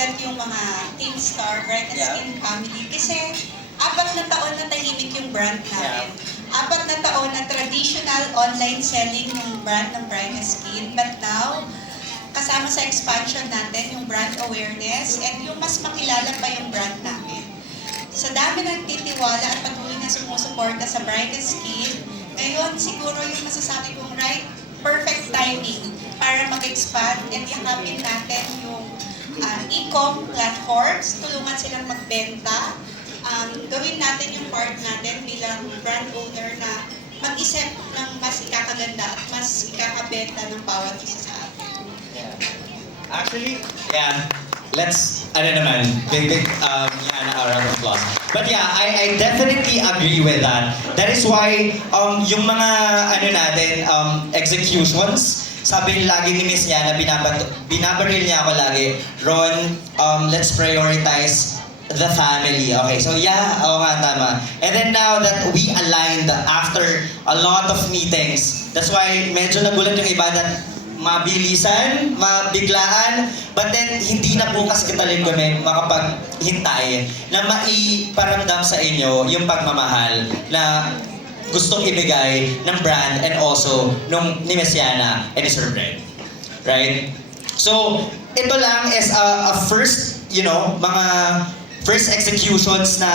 nagulat yung mga Team Star, Bright Skin family kasi 4 na taon na tahimik yung brand namin. 4 na taon na traditional online selling yung brand ng Bright Skin. But now, kasama sa expansion natin yung brand awareness and yung mas makilala pa yung brand namin. Sa dami ng titiwala at patuloy na sumusuporta sa Bright Skin, ngayon siguro yung masasabi kong perfect timing para mag-expand and yakapin natin yung e-com platforms, tulungan silang magbenta, gawin natin yung part natin bilang brand owner na mag-isip ng mas ikakaganda at mas ikakabenta ng bawat isa sa atin. Actually, let's, big, round of applause. But yeah, I definitely agree with that. That is why, yung mga, executions, sabi lagi ni Miss Yana, binabaril niya ako lagi, Ron, let's prioritize the family. Okay, so oo nga, tama. And then now that we aligned after a lot of meetings, that's why medyo nagulat yung iba that mabilisan, mabiglaan, but then hindi na bukas kitalin kami makapaghintay na maiparamdam sa inyo yung pagmamahal na gustong ibigay ng brand and also nung ni Messiana and ni Sir Brent. Right? So, ito lang is a first, mga first executions na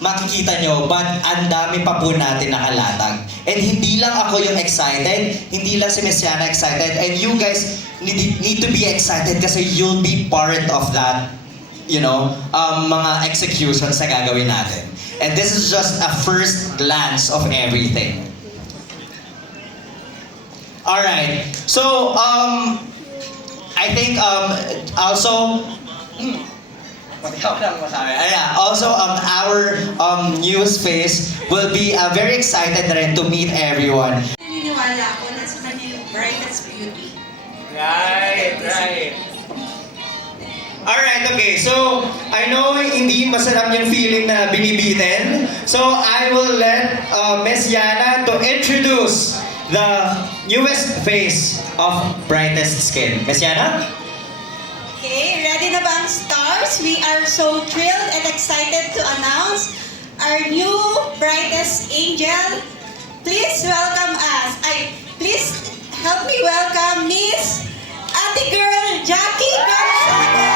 makikita nyo, but ang dami pa po natin nakalatag. And hindi lang ako yung excited, hindi lang si Messiana excited, and you guys need to be excited kasi you'll be part of that, mga executions na gagawin natin. And this is just a first glance of everything. Alright, so, I think, also, also, our news face will be very excited rin to meet everyone. Naniniwala ako na sa kanya yung brightest beauty. Right. Alright, okay. So, I know hindi masarap yung feeling na binibitin. So, I will let Miss Yana to introduce the newest face of Brightest Skin. Miss Yana? Okay, ready na ba ang stars? We are so thrilled and excited to announce our new brightest angel. Please welcome us. Please help me welcome Miss Ate Girl Jackie Gonzaga.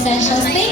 Essentials. Thank